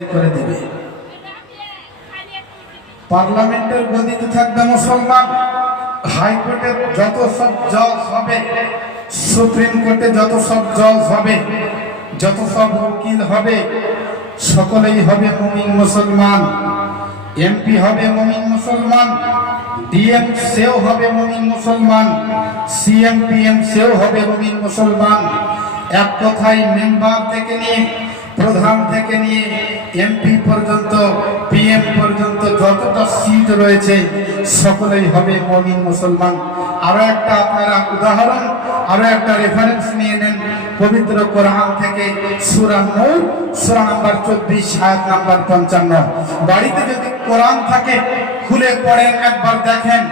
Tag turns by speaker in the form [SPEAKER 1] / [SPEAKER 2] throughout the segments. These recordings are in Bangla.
[SPEAKER 1] করে দিবে। পার্লামেন্টের গদিতে থাকবে মুসলমান। হাইকোর্টে যত সব জজ হবে, সুপ্রিম কোর্টে যত সব জজ হবে, যত সব উকিল হবে, সকলেই হবে মুমিন মুসলমান। এমপি হবে মুমিন মুসলমান, ডিএম সেও হবে মুমিন মুসলমান, সিএম, পিএম সেও হবে মুমিন মুসলমান। এক কথায় মেম্বার থেকে নিয়ে প্রধান থেকে নিয়ে এমপি পর্যন্ত পিএম পর্যন্ত যতটা সিট রয়েছে, সকলেই হবে মমিন মুসলমান। আরও একটা আপনারা উদাহরণ, আরও একটা রেফারেন্স নিয়ে নেন। পবিত্র কোরআন থেকে সূরা নূর, সূরা নাম্বার চব্বিশ, আয়াত নাম্বার পঞ্চান্ন। বাড়িতে যদি কোরআন থাকে, খুলে পড়েন একবার দেখেন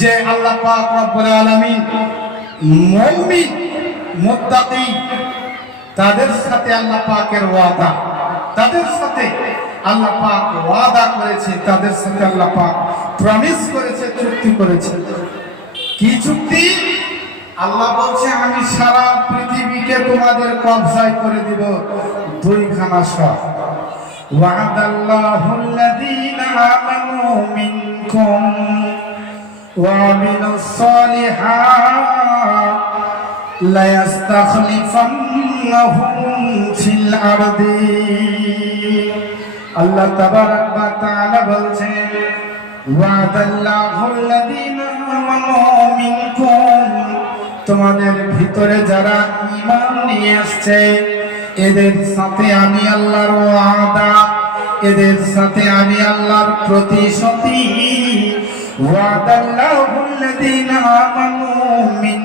[SPEAKER 1] যে আল্লাহ পাক রব্বুল আলামিন মুমিন, মুত্তাকি তাদের সাথে আল্লাহ পাকের ওয়াদা তাদের সাথে আল্লাহ পাক ওয়াদা করেছে তাদের সাথে আল্লাহ পাক প্রমিস করেছে চুক্তি করেছে কি চুক্তি আল্লাহ বলছে আমি সারা পৃথিবীকে তোমাদের কবজায় করে দিব দুইখানা সব وعد الله الذين آمنوا منكم وعملوا الصالحات ليستخلفنهم في الأرض আল্লাহ তাবারাক ওয়া তাআলা বলছেন ওয়াদাল্লাহু আল্লাযীনা আমানু মিনকুম তোমাদের ভিতরে যারা ঈমান নিয়ে আসছে এদের সাথে আমি আল্লাহর ওয়াদা এদের সাথে আমি আল্লাহর প্রতিশ্রুতি ওয়াদাল্লাহু আল্লাযীনা আমানু মিনকুম ওয়াবিলু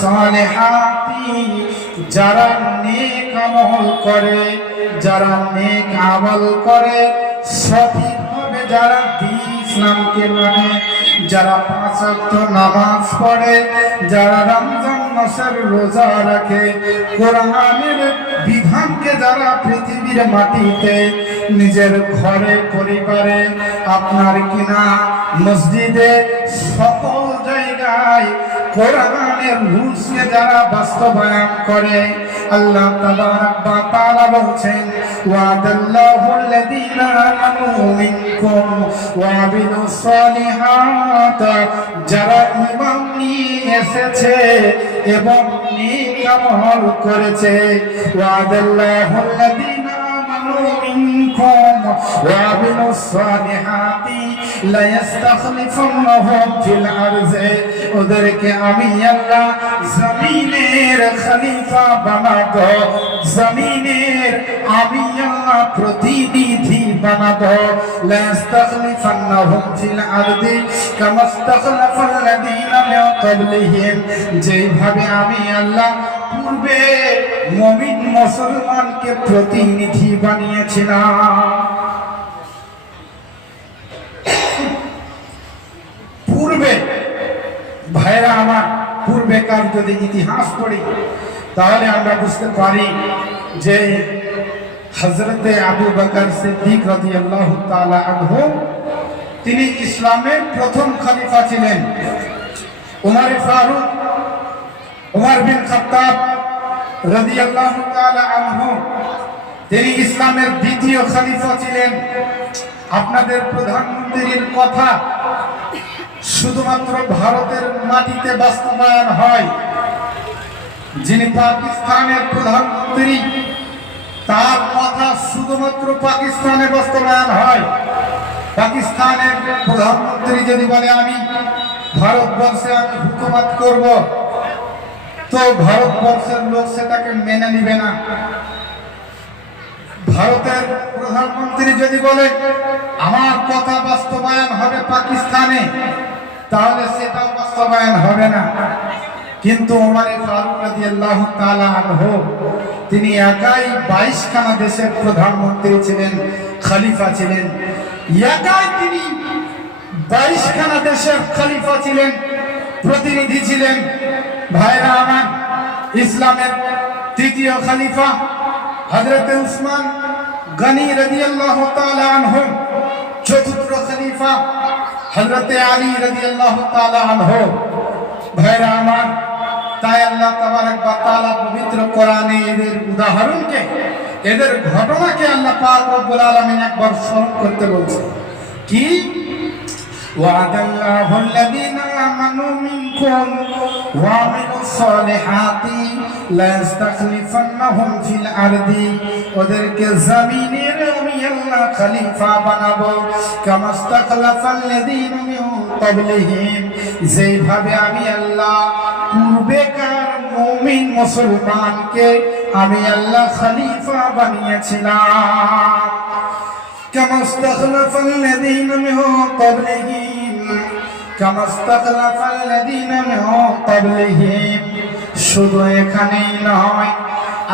[SPEAKER 1] সালিহাতি, যারা নেক আমল করে, যারা নেক আমল করে, সঠিকভাবে যারা দিন ইসলামকে মানে যারা পাঁচ নামাজ পড়ে, যারা রমজান মাসের রোজা রাখে, কোরআনের বিধানকে যারা পৃথিবীর মাটিতে নিজের ঘরে, পরিবারে, আপনার কিনা, মসজিদে, সকল জায়গায় কোরআনের যারা বাস্তবায়ন করে, আল্লাহ তাবারাক ওয়া তাআলা বলছেন, ওয়াদাল্লাহু আল্লাযীনা আমানু মিনকুম ওয়া যারা ঈমান নিয়ে এসেছে এবং নেক আমল করেছে, ওয়াদাল্লাহু আল্লাযীনা আমিলুস সালিহাতি লা ইস্তাখলিফুন্নাহুম ফিল আরযে ওদেরকে আমি আল্লাহ জমিনের খলিফা বানাবো। জমিনের আমি আল্লাহ প্রতিনিধি বানাবো। লা ইস্তাখলিফান্নাহুম ফিল আরদি কামা ইস্তাখলাফাল্লাযীনা মিন ক্বাবলিহিম। যেইভাবে আমি আল্লাহ পূর্বে মুমিন মুসলমানকে প্রতিনিধি বানিয়েছিলাম। পূর্বে ভাইরা আমার, পূর্বেকার যদি ইতিহাস পড়ি, তাহলে আমরা বুঝতে পারি যে হজরতে আবু বকর সিদ্দিক রাদিয়াল্লাহু তাআলা আনহু, তিনি ইসলামের প্রথম খলিফা ছিলেন। উমর ফারুক, উমর বিন খাত্তাব রাদিয়াল্লাহু তাআলা আনহু তিনি ইসলামের দ্বিতীয় খলিফা ছিলেন, আপনাদের প্রধানমন্ত্রীর কথা শুধুমাত্র ভারতের মাটিতে বাস্তবায়ন হয়। যিনি পাকিস্তানের প্রধানমন্ত্রী, তার কথা শুধুমাত্র পাকিস্তানে বাস্তবায়ন হয়। পাকিস্তানের প্রধানমন্ত্রী যদি বলে, আমি ভারতবর্ষে আমি হুকুমত করব তো ভারতবর্ষের লোক সেটাকে মেনে নিবে না। ভারতের প্রধানমন্ত্রী যদি বলে, আমার কথা বাস্তবায়ন হবে পাকিস্তানে, তাহলে সেটাও বাস্তবায়ন হবে না। কিন্তু ওমর ফারুক রাদিয়াল্লাহু তাআলা আনহু, তিনি একাই 22 খানা দেশের প্রধানমন্ত্রী ছিলেন, খালিফা ছিলেন। একাই তিনি 22 খানা দেশের খালিফা ছিলেন। প্রতিনিধি ছিলেন ভাইরা আমার ইসলামের তৃতীয় খলিফা, হযরত উসমান গনি রাদিয়াল্লাহু তাআলা আনহু, চতুর্থ খলিফা হযরত আলী রাদিয়াল্লাহু তাআলা আনহু। ভাইরা আমার, তাই আল্লাহ তাবারক ওয়া তাআলা পবিত্র কোরআনে এদের উদাহরণকে, এদের ঘটনাকে আল্লাহ পাক রব্বুল আলামিন একবার স্মরণ করতে বলছে কি? وعد الله الذين آمنوا منكم وعملوا الصالحات ليستخلفنهم في الأرض ওদেরকে জমিনের আমি আল্লাহ খলিফা বানাবো কামাস্তাখলাফাল্লাযীন মিন ক্বাবলিহিম যেইভাবে আমি আল্লাহ পূর্বেকার মুমিন মুসলমানকে আমি আল্লাহ খলিফা বানিয়েছিলাম كما استخلف الذين من قبلهم كما استخلف الذين من قبلهم শুধু এখানেই নয়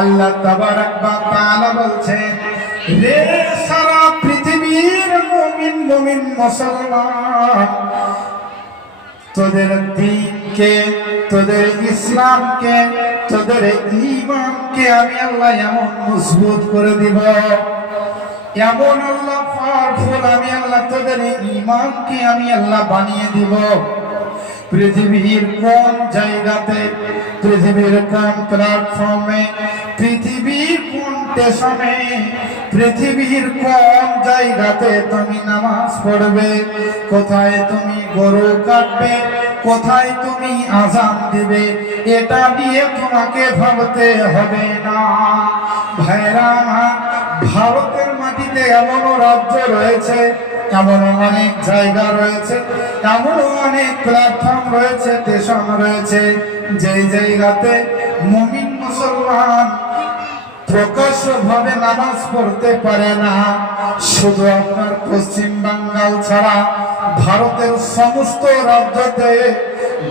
[SPEAKER 1] আল্লাহ তাবারাক বা তাআলা বলছেন রে সারা পৃথিবীর মুমিন মুমিন মুসলমান তোদের দিনকে তোদের ইসলামকে তোদের ঈমানকে আমি আল্লাহ এমন মজবুত করে দিব এমন আল্লাহ পাওয়ারফুল আমি আল্লাহ তোদের ইমানকে আমি আল্লাহ বানিয়ে দিব। পৃথিবীর কোন জায়গাতে পৃথিবীর কোন প্ল্যাটফর্মে পৃথিবীর কোন স্টেশনে পৃথিবীর কোন জায়গাতে তুমি নামাজ পড়বে কোথায় তুমি গরু কাটবে কোথায় তুমি আজান দিবে এটা নিয়ে তোমাকে ভাবতে হবে না। ভাইরা আমার, মাটিতে এমনও রাজ্য রয়েছে, এমনও অনেক জায়গা রয়েছে, এমনও অনেক প্ল্যাটফর্ম রয়েছে স্টেশন রয়েছে, যেই জায়গাতে মুমিন মুসলমান প্রকাশ্য ভাবে নামাজ পড়তে পারে না। শুধু আপনার পশ্চিম বাঙ্গাল ছাড়া ভারতের সমস্ত রাজ্যতে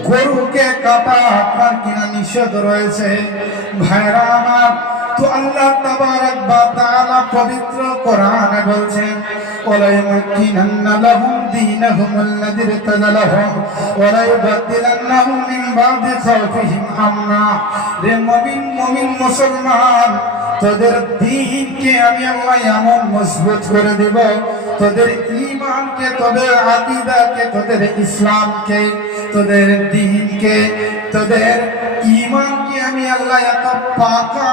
[SPEAKER 1] গরুকে কাটা আপনার কিনা নিষেধ রয়েছে। ভাইরা আমার তো আল্লাহ তাবারাক বা তাআলা পবিত্র কোরআনে বলছেন ইরতাদা লাহুম ওলা ইউবাদদিলান্নাহুম মিন বাদি খাউফিহিম আমনা রে মুমিন মুমিন মুসলমান, তোদের দিনকে আমি আল্লাহ এমন মজবুত করে দেব, তোদের ঈমানকে, তোদের আকীদাকে, তোদের ইসলামকে, তোদের দিনকে, তোদের ঈমানকে আমি আল্লাহ এত পাকা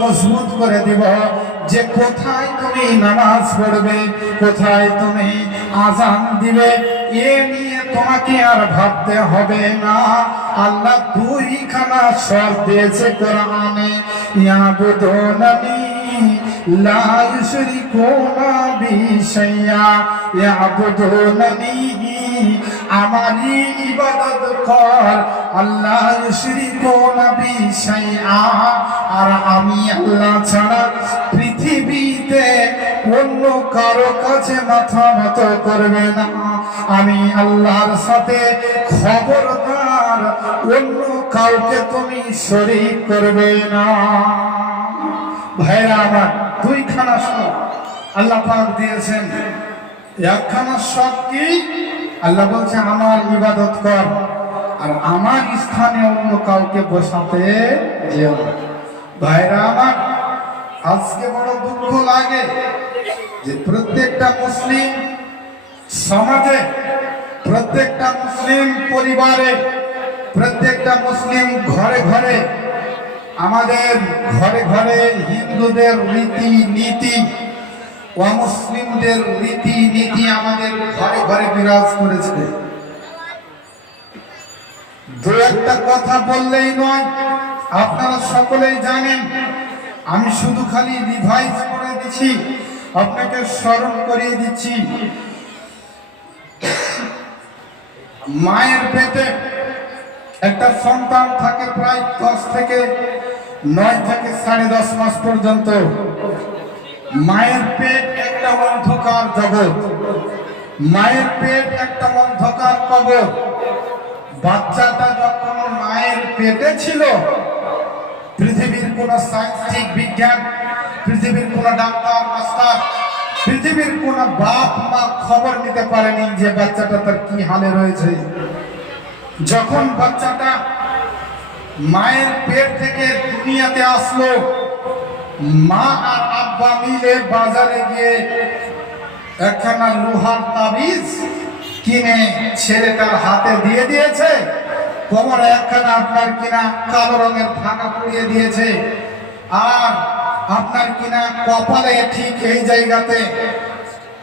[SPEAKER 1] মজবুত করে দেব যে কোথায় তুমি নামাজ পড়বে, কোথায় তুমি আজান দিবে, এ নিয়ে তোমাকে আর ভাবতে হবে না। আল্লাহ দুইখানা স্বর দিয়েছে কোরআনে, ইয়াবুদুনানি লা ইউশরিকুনা বি শাইয়া ইয়াবুদুনানি, আমারই ইবাদত কর। আল্লাহ ইউশরিকুনা বি শাইয়া আর আমি আল্লাহ ছাড়া পৃথিবীতে অন্য কারও কাছে মাথা নত করবে না। আমি আল্লাহর সাথে খবরদার, অন্য কাউকে তুমি শরীক করবে না। ভাইরা আমার, দুইখানা সব আল্লাহ পাক দিয়েছেন। একখানা সব কি? আল্লাহ বলছে, আমার ইবাদত কর আর আমার স্থানে অন্য কাউকে বসাতে। ভাইরা আমার, আজকে বড় দুঃখ লাগে যে প্রত্যেকটা মুসলিম সমাজে, প্রত্যেকটা মুসলিম পরিবারে, প্রত্যেকটা মুসলিম ঘরে ঘরে আমাদের ঘরে ঘরে হিন্দুদের রীতি নীতি অমুসলিমদের রীতি নীতি আমাদের ঘরে ঘরে বিরাজ করেছে। দু একটা কথা বললেই নয়, আপনারা সকলেই জানেন, আমি শুধু খালি রিভাইজ করে দিচ্ছি, আপনাকে স্মরণ করিয়ে দিচ্ছি। মায়ের পেটে একটা সন্তান থাকে প্রায় দশ থেকে নয় থেকে সাড়ে দশ মাস পর্যন্ত। মায়ের পেট একটা অন্ধকার জগৎ। মায়ের পেট একটা অন্ধকার কবর। বাচ্চাটা যখন মায়ের পেটে ছিল, পৃথিবীর কোন সায়েন্সিক বিজ্ঞান, পৃথিবীর কোন ডাক্তার, মাস্টার, পৃথিবীর কোন বাপ মা খবর নিতে পারেনি যে বাচ্চাটা তার কি হালে রয়েছে। যখন বাচ্চাটা মায়ের পেট থেকে দুনিয়াতে আসলো মা আর আব্বা মিলে বাজারে গিয়ে একখানা লোহার তাবিজ কিনে ছেলেটার হাতে দিয়ে দিয়েছে। কোমরে একখানা আপনার কিনা কালো রঙের ফাঁকা পুড়িয়ে দিয়েছে। আর আপনার কিনা কপালে ঠিক এই জায়গাতে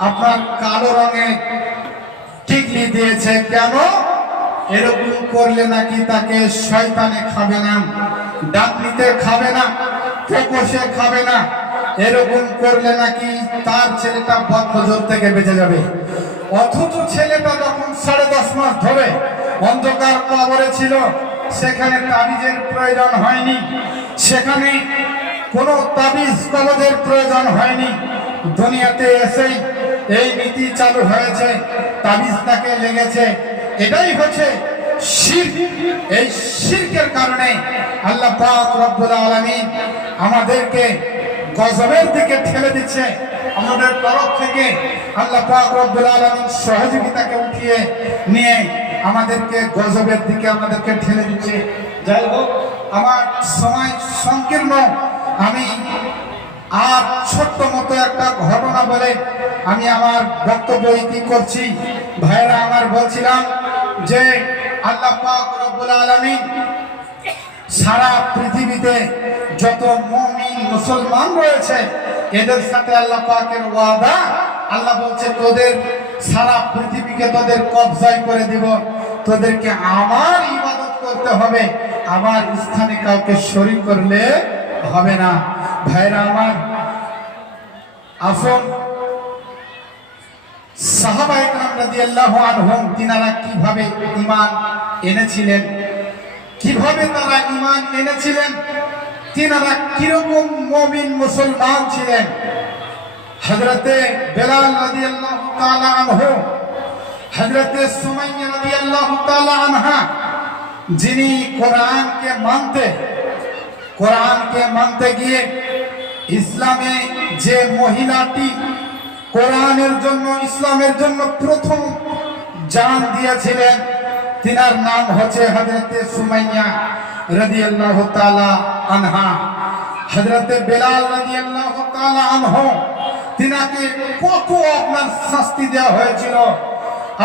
[SPEAKER 1] আপনার কালো রঙের টিকলি দিয়েছে। কেন? এরকম করলে নাকি তাকে শয়তানে খাবে না ডাকলিতে খাবে না। প্রকোষে খাবে না। এরকম করলে নাকি তার ছেলেটা বদফজর থেকে বেঁচে যাবে। অথচ ছেলেটা যখন সাড়ে দশ মাস ধরে অন্ধকার কবরে ছিল, সেখানে তাবিজের প্রয়োজন হয়নি। সেখানে কোনো তাবিজ কবজের প্রয়োজন হয়নি। দুনিয়াতে এসেই এই নীতি চালু হয়েছে, তাবিজ তাকে লেগেছে। এটাই হচ্ছে শির্ক এই শিরকের কারণে আল্লাহ পাক রব্বুল আলামিন আমাদেরকে গজবের দিকে ঠেলে দিচ্ছে। আমাদের তরফ থেকে আল্লাহ পাক রব্বুল সহযোগিতাকে উঠিয়ে নিয়ে আমাদেরকে গজবের দিকে আমাদেরকে ঠেলে দিচ্ছে। যাই হোক, আমার সময় সংকীর্ণ। আমি আর ছোট্ট মতো একটা ঘটনা বলে আমি আমার বক্তব্য ইতি করছি। ভাইরা, আমার বলছিলাম যে আল্লাহ পাক রব্বুল সারা পৃথিবীতে যত মুমিন মুসলমান রয়েছে, এদের সাথে আল্লাহ পাকের ওয়াদা। আল্লাহ বলছে, তোদের সারা পৃথিবীকে তোদের কবজায় করে দিব। তোদেরকে আমার ইবাদত করতে হবে। আমার স্থানে কাউকে শরীক করলে হবে না। ভাইরা আমার, আসুন সাহাবা একরাম রাদিয়াল্লাহু আনহুম, তিনারা কীভাবে ঈমান এনেছিলেন? কীভাবে তারা ঈমান এনেছিলেন? তিনারা কীরকম মুমিন মুসলমান ছিলেন? হজরতে বেলাল নদী আল্লাহ হযরতে সুমাইয়া তাআলা আনহা, যিনি কোরআনকে মানতে কোরআনকে মানতে গিয়ে ইসলামে যে মহিলাটি কোরআনের জন্য, ইসলামের জন্য প্রথম জান দিয়েছিলেন তিনার নাম হচ্ছে হজরতে সুমাইয়া রাদিয়াল্লাহু তাআলা আনহা। হজরতে বেলাল রাদিয়াল্লাহু তাআলা আনহু, তিনাকে কত আপনার শাস্তি দেওয়া হয়েছিল?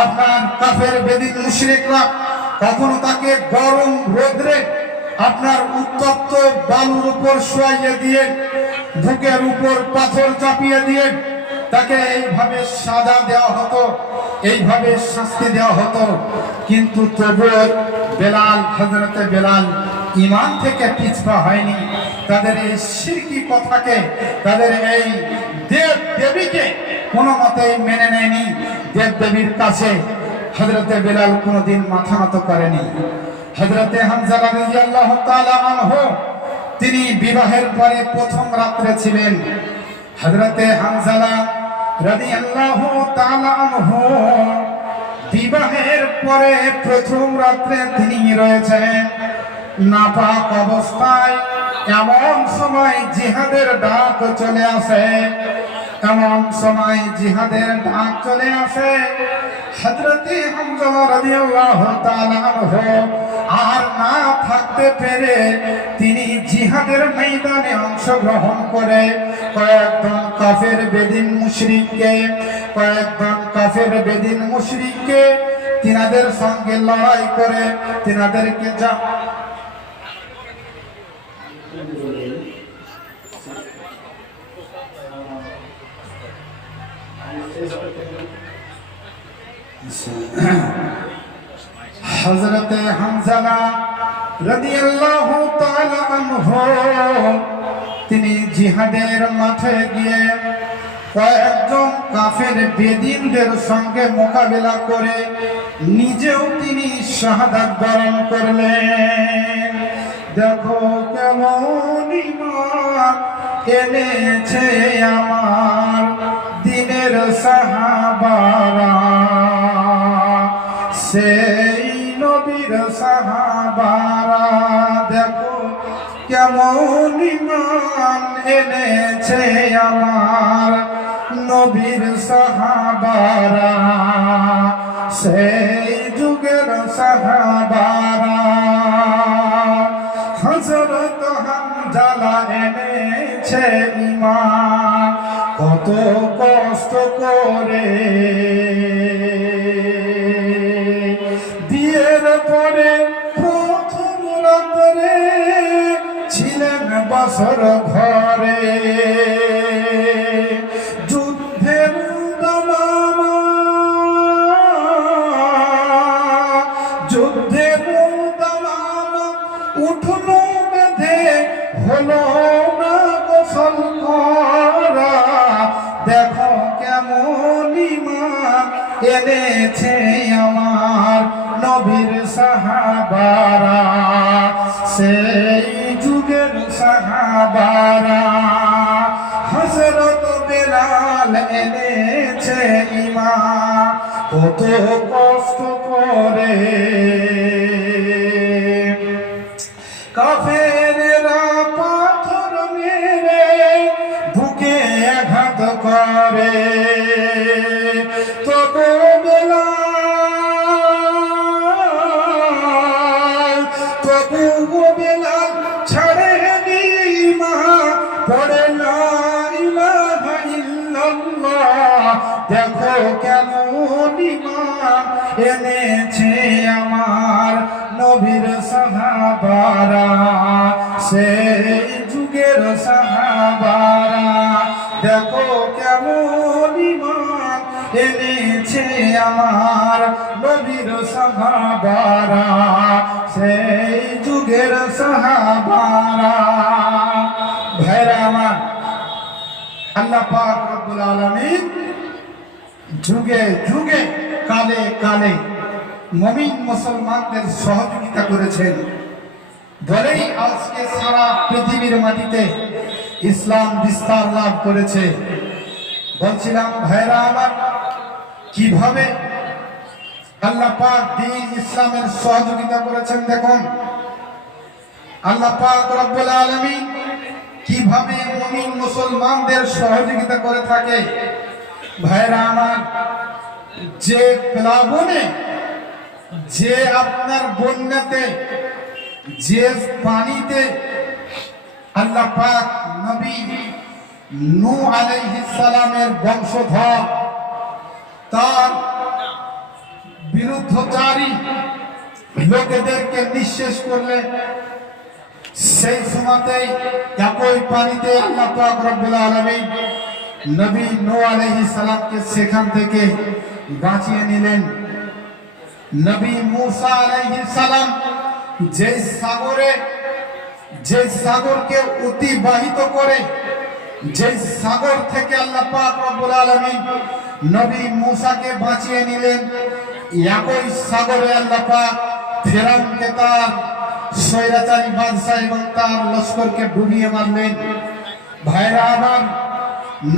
[SPEAKER 1] আপনার কাফের বেদিন মুশরিকরা কখনো তাকে গরম রোদ্রে আপনার উত্তপ্ত বালুর উপর শোয়াইয়ে দিয়ে, বুকের উপর পাথর চাপিয়ে দিয়ে তাকে এইভাবে সাজা দেওয়া হতো, এইভাবে শাস্তি দেওয়া হতো। কিন্তু তবুও বেলাল হজরতে বেলাল ইমান থেকে পিছপা হয়নি। তাদের এই সিরকি কথাকে, তাদের এই দেব দেবীকে কোনো মতেই মেনে নেয়নি। দেব দেবীর কাছে হজরতে বেলাল কোনোদিন মাথা নত করেনি। হজরতে হামজা রাদিয়াল্লাহু তাআলা আনহু, তিনি বিবাহের পরে প্রথম রাত্রে ছিলেন। হজরতে হামজালা রাদিয়াল্লাহু তাআলা আনহু। বিবাহের পরে প্রথম রাত্রে তিনি রয়েছেন। নাপাক অবস্থায় এমন সময় জিহাদের ডাক চলে আসে। এমন সময় জিহাদের ডাক চলে আসে। হযরতে হামজা রাদিয়াল্লাহু তাআলা আনহু। আর না থাকতে পেরে তিনি জিহাদের ময়দানে অংশগ্রহণ করে কয়েকজন কাফের বেদিন মুশরিককে, কয়েকজন কাফের বেদিন মুশরিককে তিনাদের সঙ্গে লড়াই করে তিনাদেরকে যা হজরতে হামজালা রাদিয়াল্লাহু তাআলা জিহাদের মাঠে গিয়ে কয়েকজন কাফের বেদিনদের সঙ্গে মোকাবেলা করে নিজেও তিনি শাহাদাত বরণ করলেন। দেখো কেমন এনেছে আমার দিনের সাহাবারা। সেই নবীর সাহাবারা দেখো কেমন ইমান এনেছে আমার নবীর সাহাবারা? সেই যুগের সাহাবারা। হজরত হামজালা এনেছে ইমান কত কষ্ট করে বাসর ঘরে। যুদ্ধের যুদ্ধের উঠল বেঁধে, হলো না গোসল করা। দেখো কেমন এনেছে আমার নবীর সাহাবারা। যুগের সাহাবারা হজরত বেলাল এনেছে ইমা কত কষ্ট করে। কাফেরা পাথর মেরে বুকে আঘাত করে। দেখো কেমন ইমান এনেছে আমার নবীর সাহাবারা, সেই যুগের সাহাবারা। ভাইরা আমার, আল্লাহ পাক রব্বুল আলামিন যুগে যুগে, কালে কালে মমিন মুসলমানদের সহযোগিতা করেছেন। বলেই আজকে সারা পৃথিবীর মাটিতে ইসলাম বিস্তার লাভ করেছে। বলছিলাম ভাইরা আমার কীভাবে আল্লাহ পাক দিন ইসলামের সহযোগিতা করেছেন দেখুন। আল্লাহ পাক রব্বুল আলামিন কীভাবে মুমিন মুসলমানদের সহযোগিতা করে থাকে। ভাইরা আমার যে প্লাবনে, যে আপনার বন্যাতে, যে পানিতে আল্লাহ পাক নবী নূ সালামের বংশধর, তার বিরুদ্ধচারী লোকেদেরকে নিঃশেষ করলে সেই সময়তেই একই পানিতে আল্লাহ পাক রব্বুল আলামিন নবী নূহ আলাইহিস সালামকে সেখান থেকে বাঁচিয়ে নিলেন। নবী মুসা আলাইহিস সালাম যে সাগরে যে সাগরকে অতিবাহিত করে, যে সাগর থেকে আল্লাহ পাক রব্বুল আলামিন নবী মুসাকে বাঁচিয়ে নিলেন, একই সাগরে আল্লাহ পাক ফেরাউনকে তার স্বৈরাচারী বাদশাহ এবং তার লস্করকে ডুবিয়ে মারলেন। ভাইরা আমার,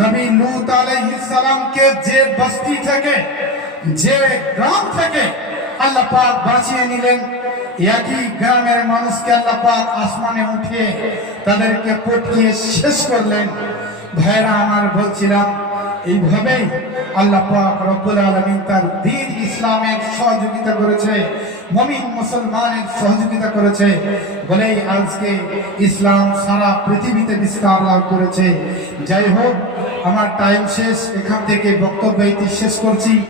[SPEAKER 1] নবী লুত আলাইহিস সালামকে যে বস্তি থেকে, যে গ্রাম থেকে আল্লাহ পাক বাঁচিয়ে নিলেন একই গ্রামের মানুষকে আল্লাহ পাক আসমানে উঠিয়ে তাদেরকে পটিয়ে শেষ করলেন। ভাইরা, আমার বলছিলাম, এইভাবেই আল্লাহ পাক রব্বুল আলামিন তার দিন ইসলামের সহযোগিতা করেছে, মুমিন মুসলমানের সহযোগিতা করেছে, বলেই আজকে ইসলাম সারা পৃথিবীতে বিস্তার লাভ করেছে। যাই হোক, আমার টাইম শেষ, এখান থেকে বক্তব্য শেষ করছি।